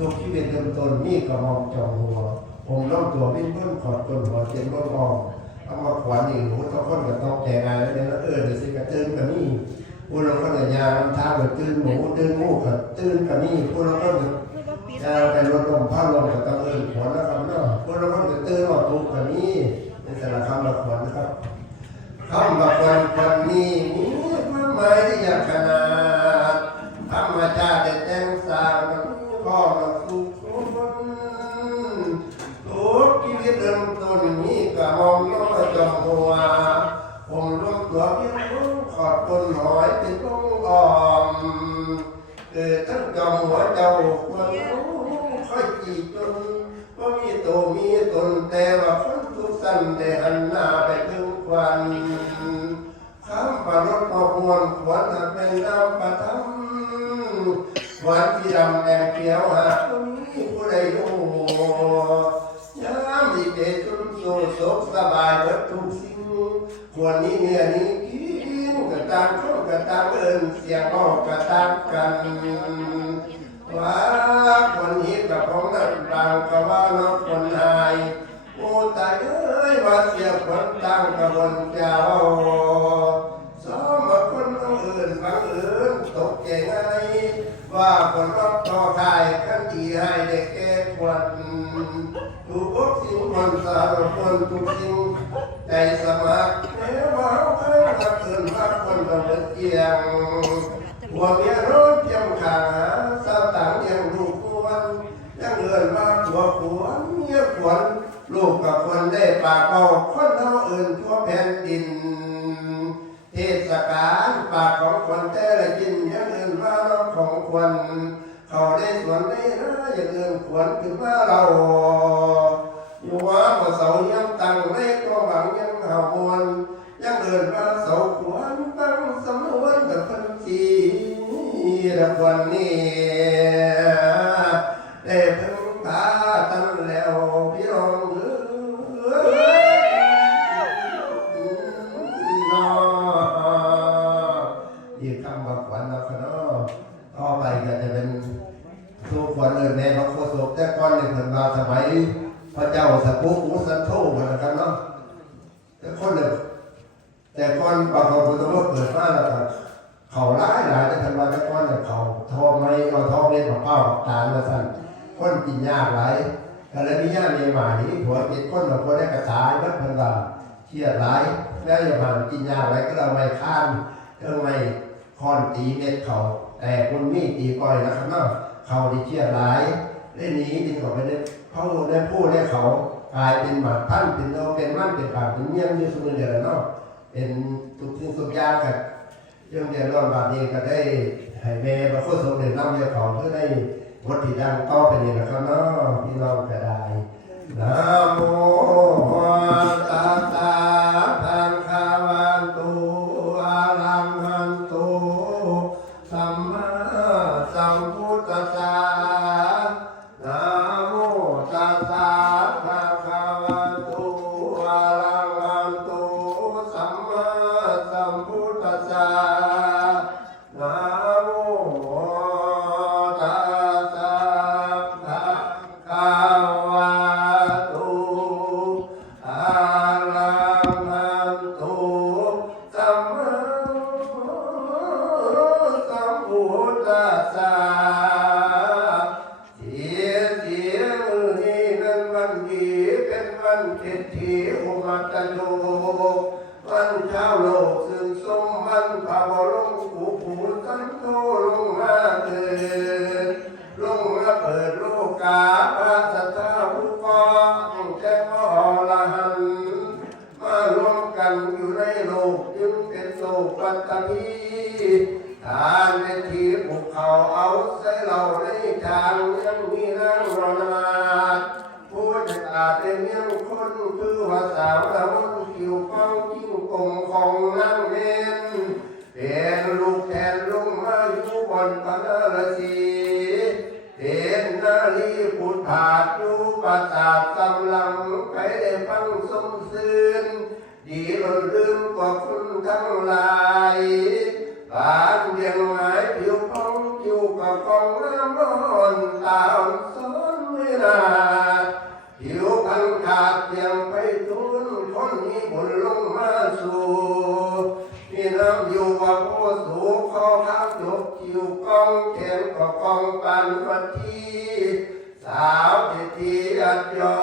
ทุกที่เป็นเริ่มต้นมีกระหมอมจองหัวผมล้อมตัววิ่งเพิ่นขอดก้นหัวเจ็บล้มออกเอามาขวานอีกหูต้องคนกับต้องแก่งานแล้วเนี่ยเออเดี๋ยวสิกระตื้นกับนี่ผู้เราก็เลยยาท้ากับตื้นหมูตื้นหมูกับตื้นกับนี่ผู้เราก็เลยจะไปรถลมผ้าลมกับตังเอิญขวัญนะครับเนาะพวกเราก็จะตื่นออกทุกกันนี้ในแต่ละคำละขวัญนะครับคำละขวัญควันนี้มีความหมายที่อยากขนา ควันคำประรดพอพวนขวัญหากเป็นดาวประทับหวานที่ดำแดงเขียวหากมีผู้ใดรู้ยามดีเจจนโซสุขสบายเบิดทุกสิ่งควรนี้เนี่ยนี้กินกระตางคนกระตางเอินเสียงออกกระตางกันว่าคนนี้กับของนักบางก็ว่าน้องคนนายโอ้ตาย ว่าเสียคนตั้งกระบนเจ้าสมคนอื่นบางอื่นตกใจไงว่าคนรอบต่อทายกันดีให้เด็กแก่ควรถูกอกสิ่งคนสารคนทุกสิ่งใจสมัครแม้ว่าเขาเคยรักเกินรักคนเราเบิดเอียงหัวเมียร้อนเพียงขาสาวต่างยังลูกควรยังเอินว่าหัวขวนเมียขวน ลูกกับคนได้ปากเบาคนเท่าอื่นทั่วแผ่นดิน เทศกาลปากของคนแต่ละกินยังเอินว่าน้องของควรเขาได้สวนได้นะยังเอินขวนคือว่าเราอยู่ว่าบ่เสายังตั้งเลขก็หวังยังเห่ามวนยังเอินว่าเสาขวานตั้งสำนวนกับคนจีระวันนี้ ระเจ้าสกุมุสันโธนะครับเนาะแต่คนเนี่ยแต่ก่อนปากของพุทธมนต์เปิดมาแล้วครับเขาหลายหลายแต่ทันวันแต่ก่อนเนี่ยเขาทองไม่เอาทองเล่นกับเป้าตาลมาสั่นคนกินยากหลายกรณียาในหมานี้หัวติดคนแบบคนได้กระจายเมื่อพิ่นว่าเครียดหลายแล้วอย่ามากินยากหลายก็เราไม่ข้ามเรื่องไม่คอนตีเม็ดเขาแต่คนมีตีก้อยนะครับเนาะเขาดีเครียดหลายเล่นนี้ดินเขาไปได้เขาได้พูดได้เขา กลายเป็นหมาพันเป็นโลเป็นมั่นเป็นปากเป็นเมี่ยงอยืดสมือเดียวเนาะเป็นทุกสิ่งทุกอย่างกับเรื่องเดียวร้อนบาดนี้ก็ได้ให้แม่พระโคสมเด็จนำเรียของเพื่อได้วัดที่ดังต่อไปนี้นะครับเนาะพี่น้องก็ได้นะโมตัสสะ ภูกองแจ้งอรหันต์มารวมกันอยู่ในโลกจึงเป็นโลกปัตตภี ทานเป็นที่ภูเขาเอาใส่เราในทางยังมีนางรอนาพูดอาจเป็นยังคนคือว่าสาวละมุนผิวฟังจิ้งกงของนางเมนเป็นลูกแทนลุงมาอยู่บนปนรสีเป็นนาลีพุทธาดูประสาทสำลังไปได้ฟังสมซื่นดีลืมกว่าคุณทั้งหลาย Bà điện ngãi thiếu phong chịu cả con nam hồn tạo sớm mới là thiếu căn khát tiền phải tốn con như buồn lông ma dù khi nam dù và cô dù khó khát chụp chịu con kèm cả con bàn vật thi sao thì thi đặt cho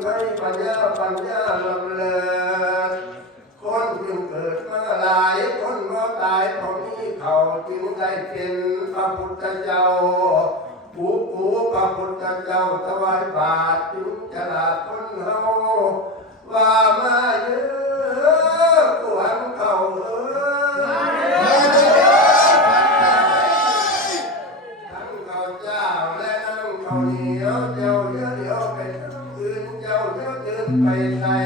ไม่ปัญญาปัญญาลำเลิศคนจึงเกิดมาหลายคนก็ตายเพราะมีเขาจึงได้เป็นพระพุทธเจ้าผู้ผู้พระพุทธเจ้าถวายบาตรจึงจะลาคนเฮาว่ามาเยอะกวนเขาเอ้ยทั้งข้าวเจ้าและทั้งข้าวเหนียวเจ้า ยอะเกินไปใส่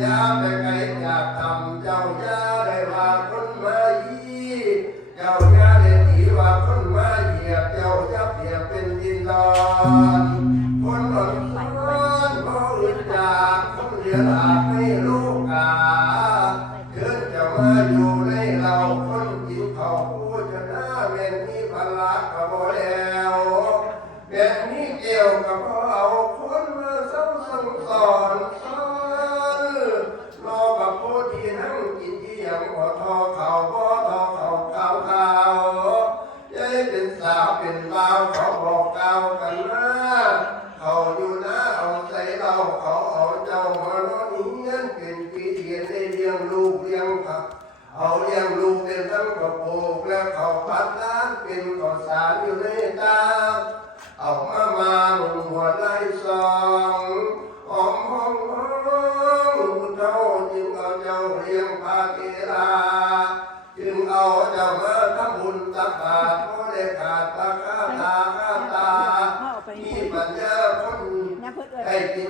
ยาไปไกลจากทำเจ้าย่าได้ว่าคนมายีเจ้าย่าได้ตีว่าคนมาเหยียบเจ้าย่าเปียบเป็นดินดอนคนหล่นซ้อนเพราอึดจากคนเดียวหลาไม่รู้กาเกินจะมาอยู่ในเราคนกินเขาผู้จะน่า สอนสอนสอนรอกับผู้ที่นั่งกินที่ยังบ่ทอเข่าบ่ทอเข่าขาวขาวยายเป็นสาวเป็นบ่าวเขาบอกกล่ากันมาเขาอยู่นะเอาใส่เราเขาเอาเจ้ามานอนเฮียนเป็นปีเทียนได้เลี้ยงลูกเลี้ยงผักเอาเลี้ยงลูก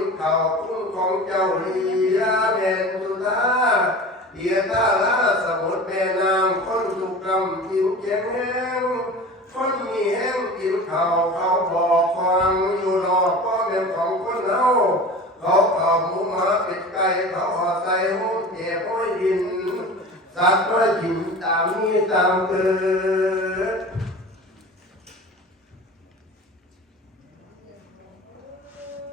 อ้ยให้กินข้าคุ้มของเจ้าลียาเมนสุธาเดียตาลาสมุทรแม่นางคนทุกกรรมกินแกงแห้งคนมีแห้งกินข้าเขาบอกฟังอยู่นอกก็เป็นของคนเฮาเขาเอาหมูหมาเป็ดไก่เขาเอใส่หุ้มเจ็บห้อยดินสัตว์ว่ากินตามนี้ตามเกิด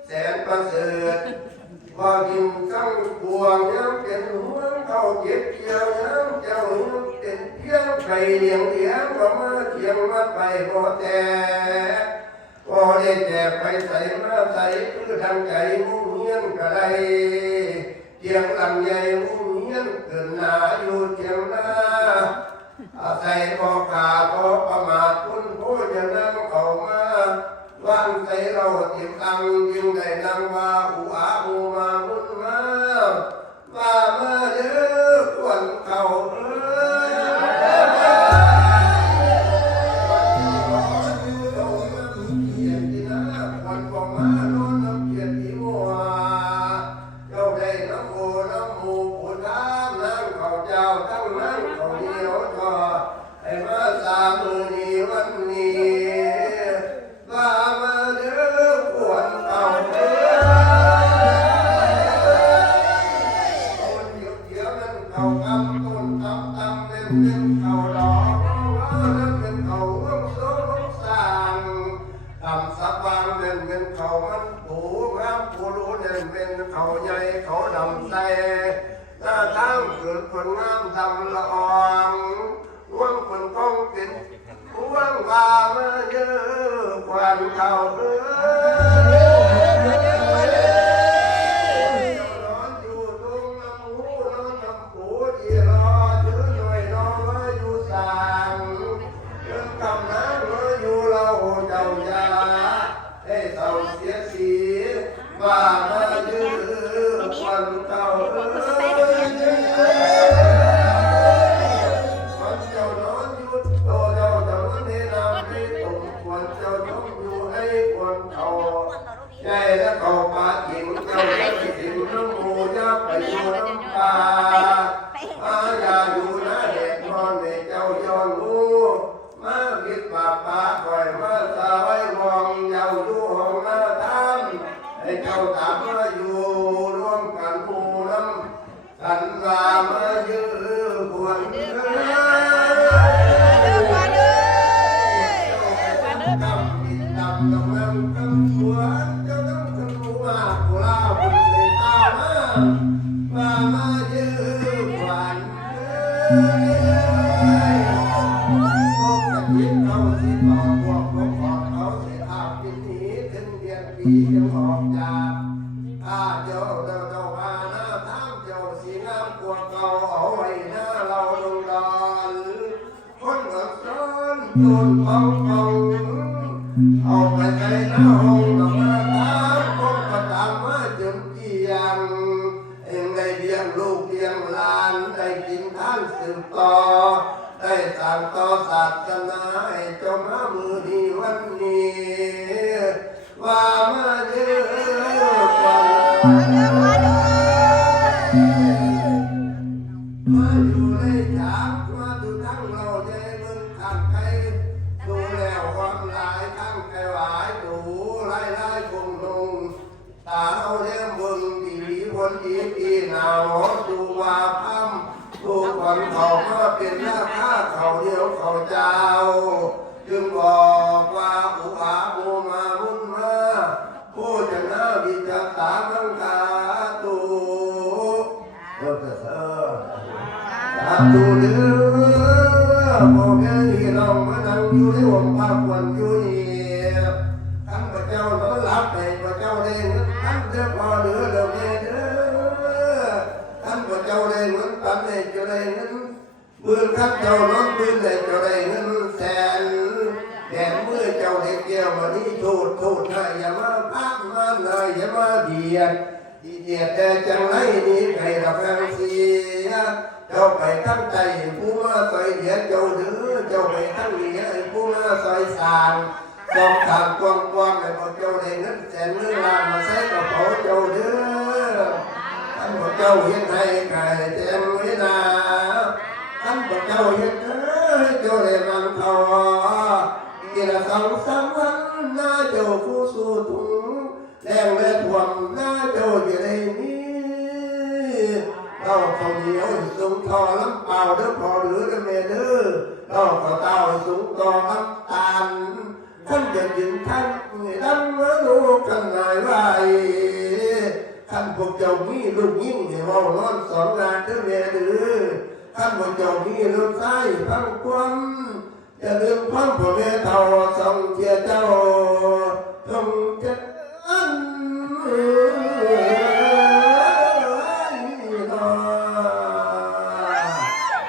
แสน ประเสริฐว่ากินทั้งปวงยังเป็นห่วงเขาเจ็บเกี่ยวยังเจ้าเป็นเพียงไปเลี้ยงเลี้ยงก็มาเทียงมาไปบ่แต่ก็ได้แต่ไปใส่มาใส่คือทางใจมุ่งเฮียนก็ได้เทียงลำใหญ่มุ่งเฮียนเกินหนาอยู่เทียงหน้าอาศัยพอขาพอประมาทคุณผู้จะนั่งางใจเราติดตังยิ่งได้นังว่าอุอาอูมามุนมาว่ามาเด้อควนเขาเอ้ยวันก็มานอนน้ำเกียรติมัวเจ้าได้น้ำโอน้ำหมูปูน้ำนั่งเขาเจ้าทั้ง เป็นเขาใหญ่เขาดำใสหน้าทางเกิดคนงามทำละอองร่วงคนคงเป็นร่วงว่ามาเยอะควันเขาเอ้ยนอนอ เอาไว้หน้าเราดงดอนคนกับซ้อนโดนเป่าเป่าเอาไปใจหน้าห้องกับมาตามคนก็ตามมาจนเกียง ลูกเลี้ยงหลานได้กินท่านสืบต่อ ได้สั่งต่อศาสนาให้จงมามือดีวันนี้ ว่ามาเย นาวดูวาพัมทุกวันเขามาเป็นราคาเขาเดียวเขาเจ้า จึงบอกว่าอุอาบูมาบุญมาผู้จะน่าวิจารตามังคาตูเออเออสาธุเด้อพ่อแม่พี่น้องมานั่งอยู่ในวงภาควันอยู่นี่ข้าพเจ้านอนหลับให้พระเจ้าได้เงินท่านเด้อพ่อเด้อเด้อ เจ้าได้เงินปืนข้าเจ้าน้องปืนได้เจ้าได้เงินแสนแดนมือเจ้าได้เกี่ยวมานี้โทษโทษให้อย่ามาพักมาเลยอย่ามาเบียดอีเดียดแต่จังไรนี้ใครรับฟังเสียเจ้าไปตั้งใจผู้มาใส่เดียดเจ้าเดือเจ้าไปตั้งเหลียผู้มาใส่สางกองทางกว้างกว้างให้พระเจ้าได้เงินแสนเงินล้านมาใส่กระเป๋าเจ้าเด้อท่านพระเจ้าเห็นให้ไก่เต็มเวลาท่านพระเจ้าเห็นเอ้ยเจ้าได้มันเขาอีละสองสามวันหน้าเจ้าผู้สู้ถุงแรงและถ่วงหน้าเจ้าจะได้นี้เราเขาเหนียวสูงทอลำเปล่าเด้อพอหรือเด้อแม่เด้อเราเขาเต้าสูงกอลำตาลท่านจะยืนท่านดำมาดูกันหน่อยไว้ท่านพวกเจ้ามีลูกยิ่งให้เว้านอนสอนงานเด้อแม่เด้อ ท่านพวกเจ้ามีลูกชายพังควันอย่าลืมพังพ่อแม่เท่าสองเทียเจ้าทงจ็ดอันเอ้ยน้อ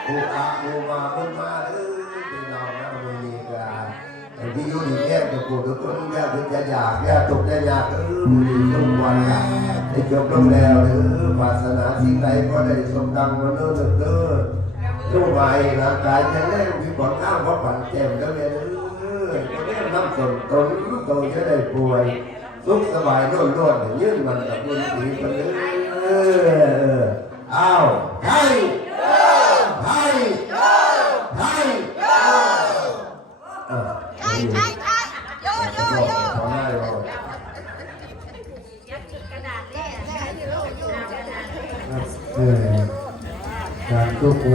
ผู้อาผู้มาเพิ่นมาเด้อพี่น้องนะมื้อนี้ก็ไอ้ที่อยู่นี่แกจะปวดทุกคนแยกจะอยากแยกตกได้ยากเออมีทุกวันได้จบลงแล้วหรือวาสนาสิ่งใดก็ได้สมดังมาเนิ่นเนิ่น ตู้ใหม่ร่างกายจะเล่นมีผลข้างเพราะฝันแจ่มก็เลยเออก็เล่นน้ำสนตนโตจะได้ป่วย สุขสบายร่นร่นยืนมันกับบุญสีกันเลยเอออ้าวไทยไทยไทยอะใช่ใช่ใช่โยโยโยเรากระดาษเล่เออการควบคุม